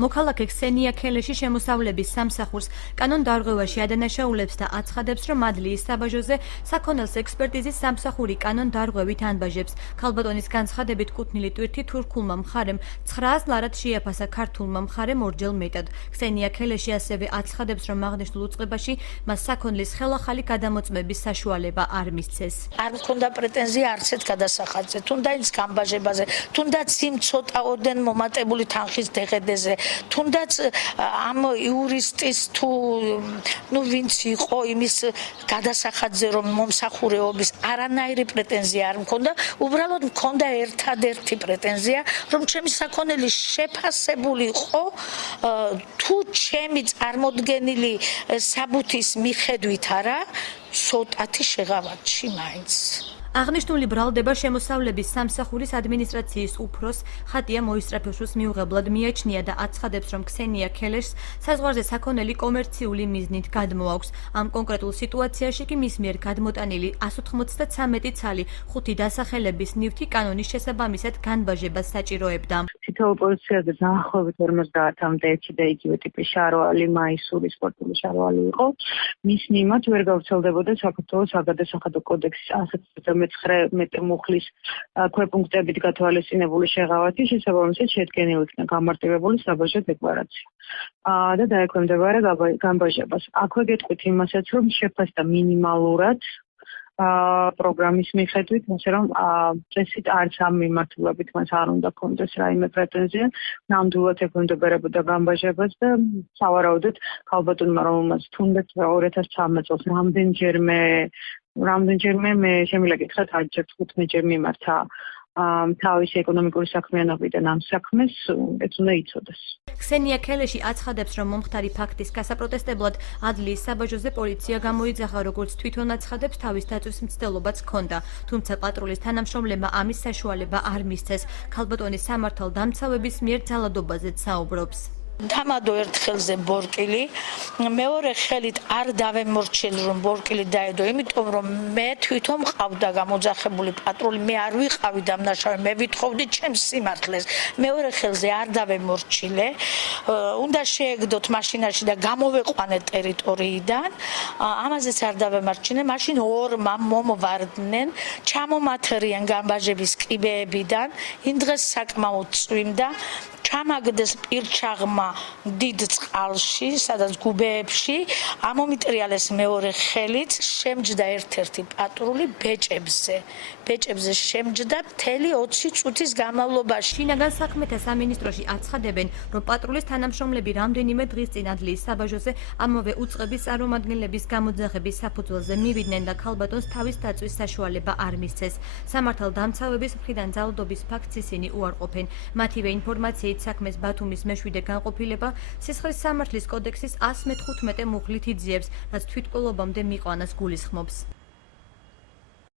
მოქალაქე ქსენია ქელეში შემოსავლების სამსახურს კანონდარღვევაში ადანაშაულებს და აცხადებს, რომ მადლიის საბაჟოზე საქონელს ექსპერტიზის სამსახური კანონდარღვევით ანბაჟებს. ქალბატონის განცხადებით კუთვნილი ტვირთი თურქულმა მხარემ 900 ლარად შეაფასა ქართულმა მხარემ ორჯერ მეტად. ქსენია ქელეში ასევე აცხადებს, რომ აღნიშნულ უწყებაში მას საქონლის ხელახალი გადამოწმების საშუალება არ მისცეს. არ მქონდა პრეტენზია არც ერთ გადასახადზე, თუნდაც გამბაჟებაზე, თუნდაც იმ ცოტაოდენ მომატებული თანხის დეღედეზე, თუნდაც ამ იურისტის თუ ვინც იყო იმის გადასახადზე, რომ მომსახურეობის არანაირი პრეტენზია არ მქონდა, უბრალოდ მქონდა ერთადერთი პრეტენზია, რომ ჩემი საქონელი შეფასებული იყო თუ ჩემი წარმოდგენილი საბუთის მიხედვით არა, ცოტათი შეღავათში მაინც. აღნიშნული ბრალდება შემოსავლების სამსახურის ადმინისტრაციის უფროს ხატია მოისტრაფეშუს მიუღებლად მიაჩნია და აცხადებს, რომ ქსენია ქელეშს საზღვარზე საქონელი კომერციული მიზნით გადმოაქვს. ამ კონკრეტულ სიტუაციაში კი მის მიერ გადმოტანილი 193 ცალი 5 დასახელების ნივთი კანონის შესაბამისად განბაჟებას საჭიროებდა. თითოეულ პოზიციაზე დაახლოებით 50-მდე ერთი და იგივე ტიპის შარვალი, მაისური სპორტული შარვალი იყო. მის მიმართ ვერ გავრცელდებოდა საქართველოს საგადასახადო კოდექსის 119 მუხლის ქვეპუნქტებით გათვალისწინებული შეღავათი, შესაბამისად შედგენილი იქნა გამარტივებული საბაჟო დეკლარაცია და დაექვემდებარა განბაჟებას. აქვე გეტყვით იმასაც, რომ შეფასდა მინიმალურად პროგრამის მიხედვით, ასე რომ წესით არც ამ მიმართულებით მას არ უნდა ქონდეს რაიმე პრეტენზია, ნამდვილად ექვემდებარებოდა განბაჟებას და სავარაუდოდ ქალბატონმა, რომელმაც თუნდაც 2013 წელს რამდენჯერმე მე შემიძლია გითხრათ 15-ჯერ მიმართა თავისი ეკონომიკური საქმიანობიდან ამ საქმეს, ეს უნდა იცოდეს. ქსენია ქელეში აცხადებს, რომ მომხდარი ფაქტის გასაპროტესტებლად ადლიის საბაჟოზე პოლიცია გამოიძახა, როგორც თვითონ აცხადებს, თავის დაწვის მცდელობაც ჰქონდა. თუმცა პატრულის თანამშრომლებმა ამის საშუალება არ მისცეს. ქალბატონის სამართალ დამცავების მიერ ძალადობაზეც საუბრობს. თამადო ერთ ხელზე ბორკილი, მეორე ხელით არ დავემორჩილ, რომ ბორკილი დაედო, იმიტომ რომ მე თვითონ მყავდა გამოძახებული პატრული, მე არ ვიყავი დამნაშავე, მე ვითხოვდი ჩემს სიმართლეს. მეორე ხელზე არ დავემორჩილე, უნდა შეეგდოთ მაშინაში და გამოვეყვანე ტერიტორიიდან, ამაზეც არ დავემარჩინე, მაშინ ორმა მომვარდნენ, ჩამომათრიან განბაჟების კიბეებიდან, იმ დღეს საკმაოდ წვიმდა, ჩამაგდეს პირჩაღმა დიდ წყალში, სადაც გუბეებში, ამომიტრიალეს მეორე ხელით, შემჯდა ერთ-ერთი პატრული ბეჭებზე. ბეჭებზე შემჯდა მთელი 20 წუთის განმავლობაში. შინაგან საქმეთა სამინისტროში აცხადებენ, რომ პატრულის თანამშრომლები რამდენიმე დღის წინ ადლიის საბაჟოზე ამავე უწყების წარმომადგენლების გამოძახების საფუძველზე მივიდნენ და ქალბატონს თავის დაწვის საშუალება არ მისცეს. სამართალ დამცავების მხრიდან ძალადობის ფაქტს ისინი უარყოფენ. მათივე ინფორმაციით საქმეს ბათუმის მეშვიდე განყოფილება სისხლის სამართლის კოდექსის 115 მუხლით იძიებს, რაც თვითმკვლელობამდე მიყვანას გულისხმობს.